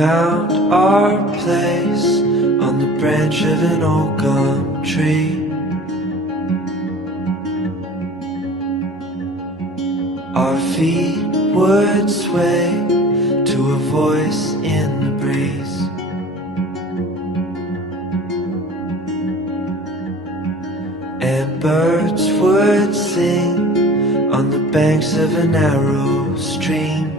found our place on the branch of an old gum tree. Our feet would sway to a voice in the breeze. And birds would sing on the banks of a narrow stream.